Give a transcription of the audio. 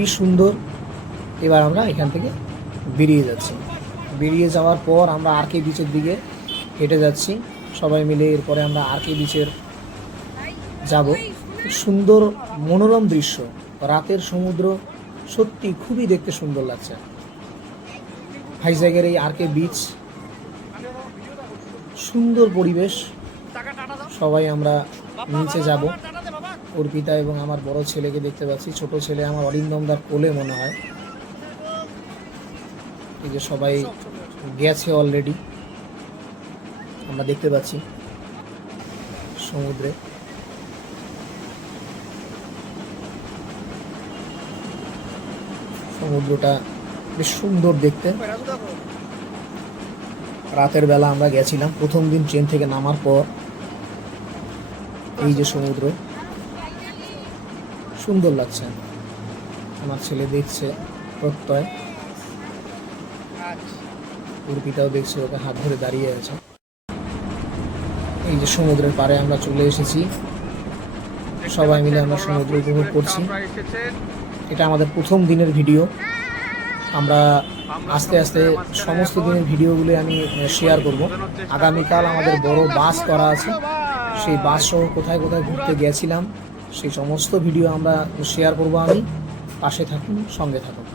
খুবই সুন্দর। এবার আমরা এখান থেকে বেরিয়ে যাচ্ছি। বেরিয়ে যাওয়ার পর আমরা আর কে বিচের দিকে হেঁটে যাচ্ছি সবাই মিলে। এরপরে আমরা আর কে বিচের যাব। খুব সুন্দর মনোরম দৃশ্য, রাতের সমুদ্র সত্যি খুবই দেখতে সুন্দর লাগছে। ভাইজ্যাগের এই আর কে বিচ, সুন্দর পরিবেশ। সবাই আমরা নিচে যাব। অর্পিতা এবং আমার বড় ছেলেকে দেখতে পাচ্ছি, ছোট ছেলে আমার অরিন্দমদার কোলে মনে হয়। এই যে সবাই গেছে অলরেডি, আমরা দেখতে পাচ্ছি সমুদ্রে। সমুদ্রটা বেশ সুন্দর দেখতে। রাতের বেলা আমরা গেছিলাম প্রথম দিন ট্রেন থেকে নামার পর। এই যে সমুদ্র, সুন্দর লাগছে। আমার ছেলে দেখছে প্রত্যয়, উর্পিতাও দেখছে, ওকে হাত ধরে দাঁড়িয়ে আছে। এই যে সমুদ্রের পাড়ে আমরা চলে এসেছি, সবাই মিলে আমরা সমুদ্র উপভোগ করছি। এটা আমাদের প্রথম দিনের ভিডিও। আমরা আস্তে আস্তে সমস্ত দিনের ভিডিওগুলো আমি শেয়ার করব। আগামীকাল আমাদের বড় বাস করা আছে, সেই বাস সহ কোথায় কোথায় ঘুরতে গেছিলাম সেই সমস্ত ভিডিও আমরা শেয়ার করব। আমি পাশে থাকুন, সঙ্গে থাকুন।